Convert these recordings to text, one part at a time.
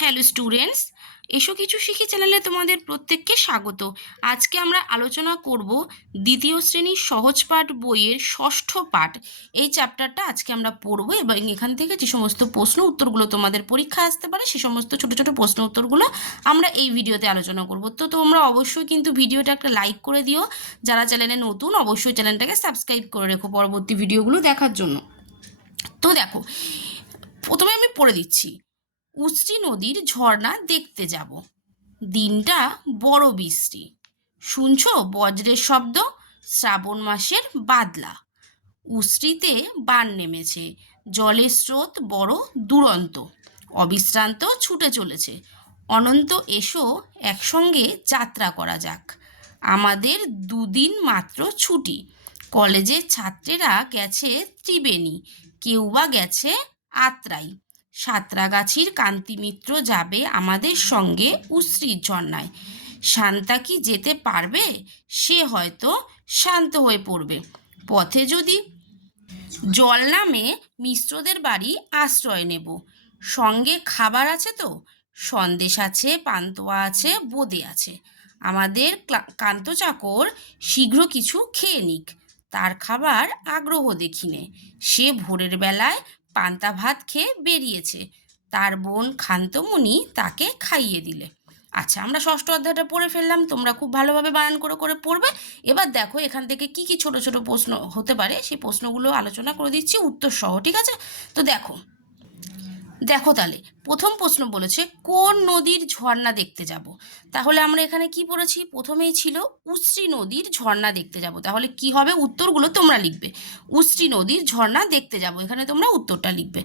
Hello students, এসো কিছু শিখি চ্যানেলে তোমাদের প্রত্যেককে স্বাগত। আজকে আমরা আলোচনা করব দ্বিতীয় শ্রেণীর সহজ পাঠ বইয়ের ষষ্ঠ পাঠ। এই চ্যাপ্টারটা আজকে আমরা পড়বো এবং এখান থেকে যে সমস্ত প্রশ্ন উত্তরগুলো তোমাদের পরীক্ষা আসতে পারে সে সমস্ত ছোট ছোট প্রশ্ন উত্তরগুলো আমরা এই ভিডিওতে আলোচনা করব। তো তোমরা অবশ্যই কিন্তু ভিডিওটা একটা লাইক করে দিও। যারা চ্যানেলে নতুন অবশ্যই চ্যানেলটাকে সাবস্ক্রাইব করে রেখো পরবর্তী ভিডিওগুলো দেখার জন্য। তো দেখো, প্রথমে আমি পড়ে দিচ্ছি। উচ্চি নদীর ঝর্ণা দেখতে যাব, দিনটা বড় বৃষ্টি, শুনছো বজ্রের শব্দ, শ্রাবণ মাসের বাদলা, উষ্ট্রিতে বান নেমেছে, জলের স্রোত বড় দুরন্ত, অবিশ্রান্ত ছুটে চলেছে, অনন্ত এসো একসঙ্গে যাত্রা করা যাক, আমাদের দুদিন মাত্র ছুটি, কলেজের ছাত্রেরা গেছে ত্রিবেণী, কেউ বা গেছে আত্রাই, সাঁতরাগাছির কান্তিমিত্র যাবে আমাদের সঙ্গে উশ্রীর ঝর্ণায়, শান্তা কি যেতে পারবে, সে হয়তো শান্ত হয়ে পড়বে, পথে যদি জল নামে মিশ্রদের বাড়ি আশ্রয় নেব, সঙ্গে খাবার আছে তো, সন্দেশ আছে, পান্তুয়া আছে, বোঁদে আছে, আমাদের কান্ত চাকর শীঘ্র কিছু খেয়ে নিক, তার খাবার আগ্রহ দেখিনে, সে ভোরের বেলায় পান্তা ভাত খেয়ে বেরিয়েছে, তার বোন খান্তমণি তাকে খাইয়ে দিলে। আচ্ছা, আমরা ষষ্ঠ অধ্যায়টা পড়ে ফেললাম, তোমরা খুব ভালোভাবে বানান করে করে পড়বে। এবার দেখো এখান থেকে কি কি ছোট ছোট প্রশ্ন হতে পারে সেই প্রশ্নগুলো আলোচনা করে দিচ্ছি উত্তর সহ, ঠিক আছে? তো দেখো দেখো তাহলে প্রথম প্রশ্ন বলেছে কোন নদীর ঝর্ণা দেখতে যাব। তাহলে আমরা এখানে কি পড়েছি, প্রথমেই ছিল উশ্রী নদীর ঝর্ণা দেখতে যাব। তাহলে কি হবে, উত্তরগুলো তোমরা লিখবে। উশ্রী নদীর ঝর্ণা দেখতে যাব, এখানে তোমরা উত্তরটা লিখবে।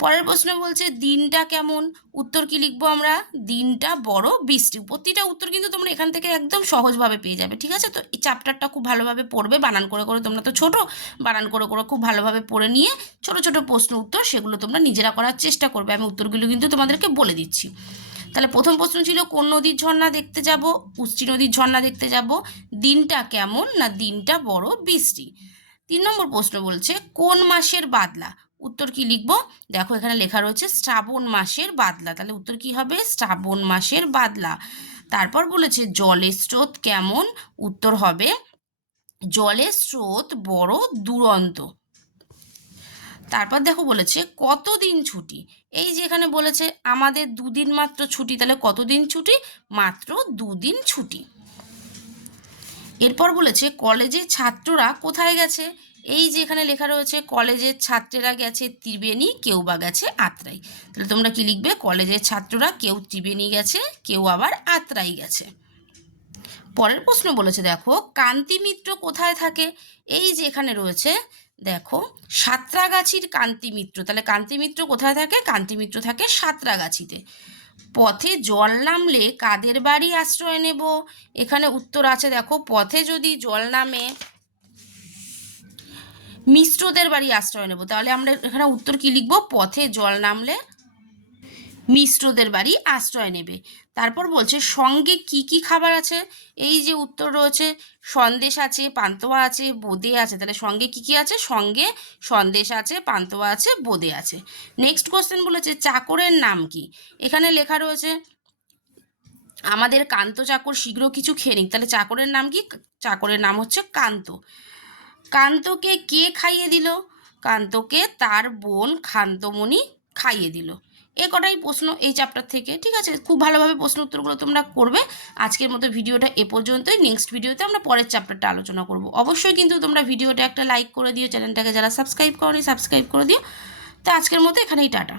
পরের প্রশ্ন বলছে দিনটা কেমন, উত্তর কি লিখবো আমরা, দিনটা বড় বৃষ্টি। প্রতিটা উত্তর কিন্তু তোমরা এখান থেকে একদম সহজভাবে পেয়ে যাবে, ঠিক আছে? তো এই চ্যাপ্টারটা খুব ভালোভাবে পড়বে, বানান করে করে, তোমরা তো ছোট, বানান করে করে খুব ভালোভাবে পড়ে নিয়ে ছোট ছোট প্রশ্ন উত্তর সেগুলো তোমরা নিজেরা করার চেষ্টা করবে। আমি উত্তরগুলো কিন্তু তোমাদেরকে বলে দিচ্ছি। তাহলে প্রথম প্রশ্ন ছিল কোন নদীর ঝর্ণা দেখতে যাব, উষ্ট্রী নদীর ঝর্ণা দেখতে যাব, দিনটা কেমন, না দিনটা বড় বৃষ্টি। 3 নম্বর প্রশ্ন বলছে কোন মাসের বাদলা, উত্তর কি লিখবো, দেখো এখানে লেখা রয়েছে শ্রাবণ মাসের বাদলা, তাহলে উত্তর কি হবে, শ্রাবণ মাসের বাদলা। তারপর বলেছে জলের স্রোত কেমন, উত্তর হবে জলের স্রোত বড় দুরন্ত। তারপর দেখো বলেছে কতদিন ছুটি, এই যে এখানে বলেছে আমাদের দুদিন মাত্র ছুটি, তাহলে কতদিন ছুটি, মাত্র দুদিন ছুটি। এরপর বলেছে কলেজের ছাত্ররা কোথায় গেছে, এই যে এখানে লেখা রয়েছে কলেজের ছাত্রেরা গেছে ত্রিবেণী, কেউ বা গেছে আত্রাই, তাহলে তোমরা কি লিখবে, কলেজের ছাত্ররা কেউ ত্রিবেণী গেছে, কেউ আবার আত্রাই গেছে। পরের প্রশ্ন বলেছে দেখো কান্তিমিত্র কোথায় থাকে, এই যে এখানে রয়েছে দেখো সাঁতরাগাছির কান্তিমিত্র, তাহলে কান্তিমিত্র কোথায় থাকে, কান্তিমিত্র থাকে সাঁতরাগাছিতে। পথে জল নামলে কাদের বাড়ি আশ্রয় নেব, এখানে উত্তর আছে দেখো পথে যদি জল নামে মিশ্রদের বাড়ি আশ্রয় নেব, তাহলে আমরা এখানে উত্তর কি লিখবো, পথে জল নামলে মিশ্রদের বাড়ি আশ্রয় নেবে। তারপর বলছে সঙ্গে কি কি খাবার আছে, এই যে উত্তর রয়েছে সন্দেশ আছে, পান্তুয়া আছে, বোঁদে আছে, তাহলে সঙ্গে কি কি আছে, সঙ্গে সন্দেশ আছে, পান্তুয়া আছে, বোঁদে আছে। নেক্সট কোশ্চেন বলেছে চাকরের নাম কি, এখানে লেখা রয়েছে আমাদের কান্ত চাকর শীঘ্র কিছু খেয়ে নিক, তাহলে চাকরের নাম কি, চাকরের নাম হচ্ছে কান্ত। কান্তকে কে খাইয়ে দিল, কান্তকে তার বোন খান্তমণি খাইয়ে দিল। এ কটাই প্রশ্ন এই চ্যাপ্টার থেকে, ঠিক আছে? খুব ভালোভাবে প্রশ্ন উত্তরগুলো তোমরা করবে। আজকের মতো ভিডিওটা এ পর্যন্তই, নেক্সট ভিডিওতে আমরা পরের চ্যাপ্টারটা আলোচনা করব। অবশ্যই কিন্তু তোমরা ভিডিওটা একটা লাইক করে দিও, চ্যানেলটাকে যারা সাবস্ক্রাইব করোনি সাবস্ক্রাইব করে দিও। তো আজকের মতো এখানেই টাটা।